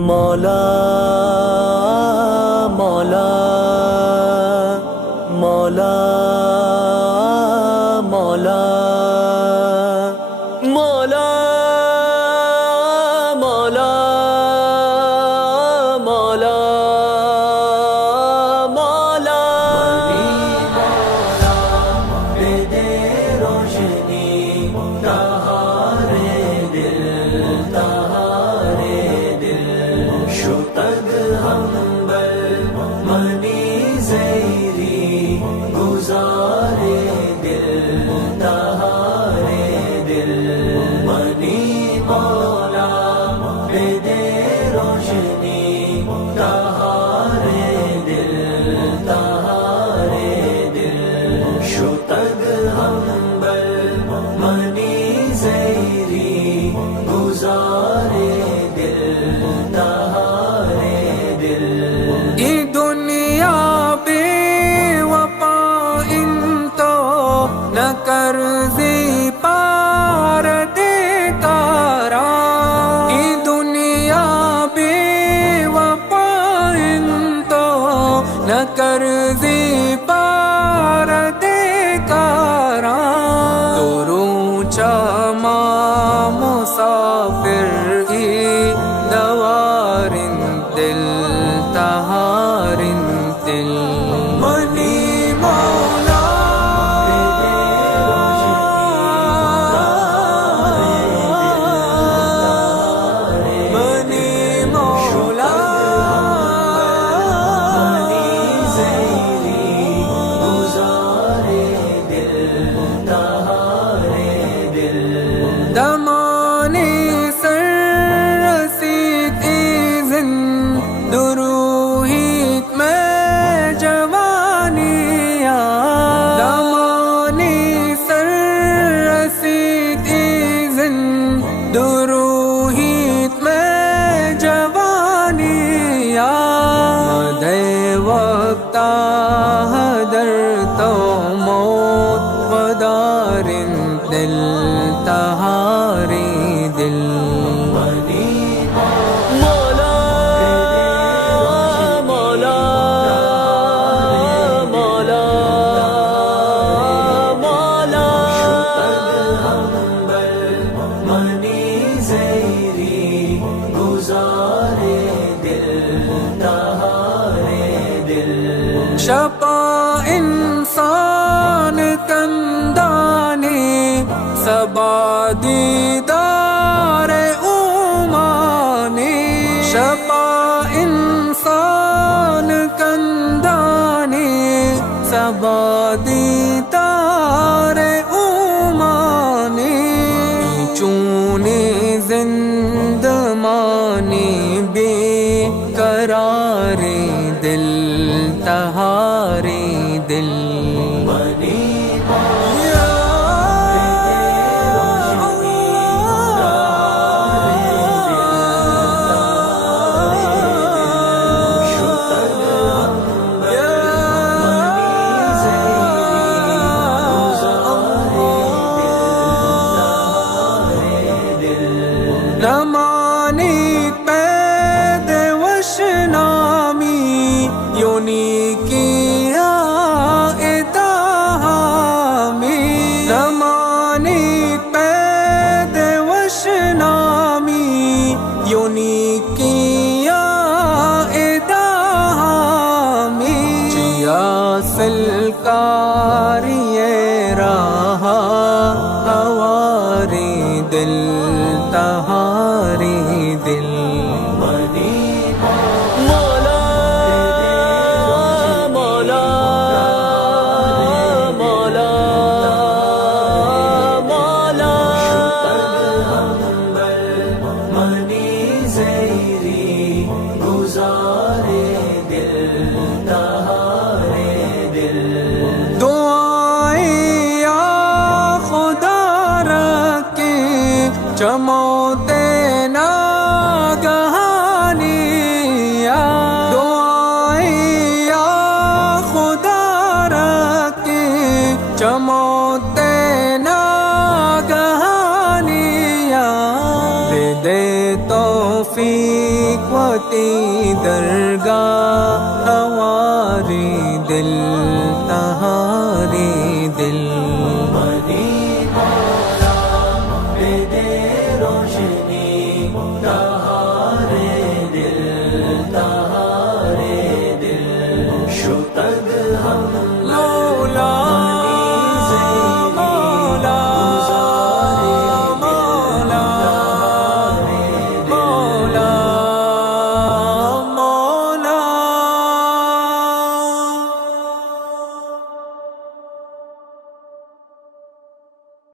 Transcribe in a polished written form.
مولا مولا مولا مولا مولا مولا مولا مولا دے دے روشنی تہارے دل تہارے دل شتگ ہمبل منی زیری گزارے دل تہارے دل منی مولا دے دے روشنی تہارے دل تہارے دل شتگ ہمبل منی زیری گزارے دل تہارے دل یہ دنیا بے وفا ان تو نہ قرضی پار دے کارا یہ دنیا بے وفا ان تو نہ قرضی پار دے کارا تو روچا ماں مسافر ہی دوارن دل تہارن دل منی مولا منی مولا دمانی سر رسید ایزن دروہیت میں جوانیا دمانی سر رسید ایزن دروہیت میں جوانیا مدے وقتا حدر تو موت ودارن دل تہاری دل مولا مولا مولا مولا منی زیری گزارے دل تہارے دل شپا انسان کندانی سبا دیدار اومانی شپا انسان کندانی سبا دیدار اومانی چونی زندمانی بے قراری دل تہاری دل نمانی پید وشنامی یونی کیا اتہامی نمانی پید وشنامی یونی کیا اتہامی جیا سلکاری راہا ہواری دل تہاری دل مولا مولا مولا مولا منی زیری گزارے دل تہارے دل دعائیں یا خدا رکھے چموتے ناگہانی دعائیں یا خدا رکھے چموتے ناگہانی دے توفیق و ہوتی درگاہ ہماری دل تہاری دل